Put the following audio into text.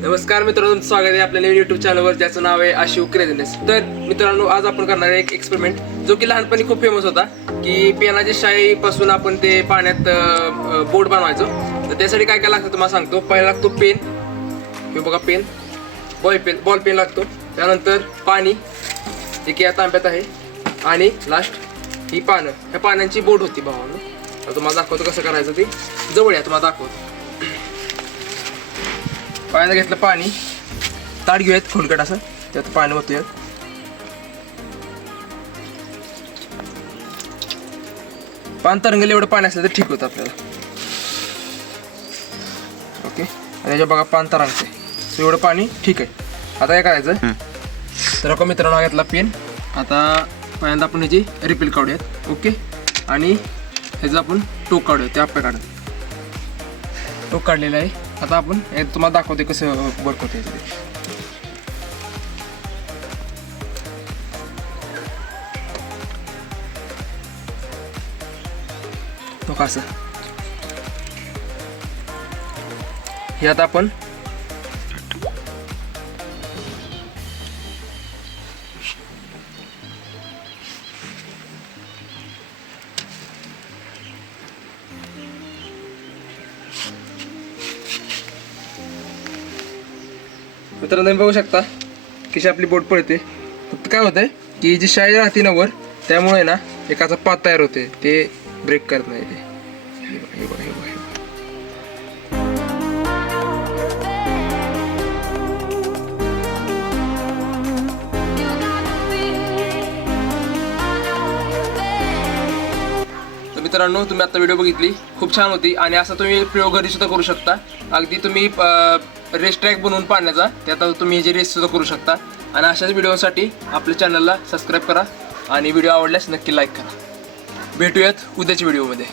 नमस्कार मित्रांनो, तुमचं स्वागत आहे आपल्या नवीन युट्यूब चॅनलवर ज्याचं नाव आहे आशिव क्रेझीनेस। तर मित्रांनो, आज आपण करणार आहे एक एक्सपेरिमेंट जो की लहानपणी खूप फेमस होता की पेनाची शाईपासून आपण ते पाण्यात बोट बनवायचो। तर त्यासाठी काय काय लागतं तुम्हाला सांगतो। पहिला लागतो पेन, हे बघा पेन, बॉल पेन लागतो। त्यानंतर पाणी एक या तांब्यात आहे आणि लास्ट ही पानं, ह्या पानांची बोट होती भावांनो। तर तुम्हाला दाखवतो कसं करायचं ते, जवळ या तुम्हाला दाखवतो। पाण्यात घेतलं पाणी, ताट घेऊयात खोलकट असं, त्यात पाणी ओतूयात। पान तरंगले एवढं पाणी असलं तर ठीक होतं आपल्याला। ओके, आणि याच्या बघा पान तरंगते एवढं पाणी ठीक आहे। आता काय करायचं तर आपण मित्रांनो घेतला पेन। आता पहिल्यांदा आपण ह्याची रिफिल काढूयात। ओके, आणि ह्याचं आपण टोक काढूयात, ते आपल्या काढत टोक काढलेलं आहे। आता आपण तुम्हाला दाखवते कसं वर्क होते ते। तो कसं हे आता आपण मित्रांनो बघू शकता कशी आपली बोट पडते। फक्त काय होतंय की जी शाई राहते ना वर, त्यामुळे ना एकाचा पात तयार होते, ते ब्रेक करत नाही ते। हे बघा, हे बघा, हे बघा। तर मित्रांनो, तुम्ही आता व्हिडिओ बघितली, खूप छान होती। आणि असा तुम्ही प्रयोग घरी सुद्धा करू शकता। अगदी तुम्ही रेस ट्रॅक बनवून पाडण्याचा, त्यात तुम्ही जे रेस सुद्धा करू शकता। आणि अशाच व्हिडिओसाठी आपल्या चॅनलला सबस्क्राईब करा आणि व्हिडिओ आवडल्यास नक्की लाईक करा। भेटूयात उद्याच्या व्हिडिओमध्ये।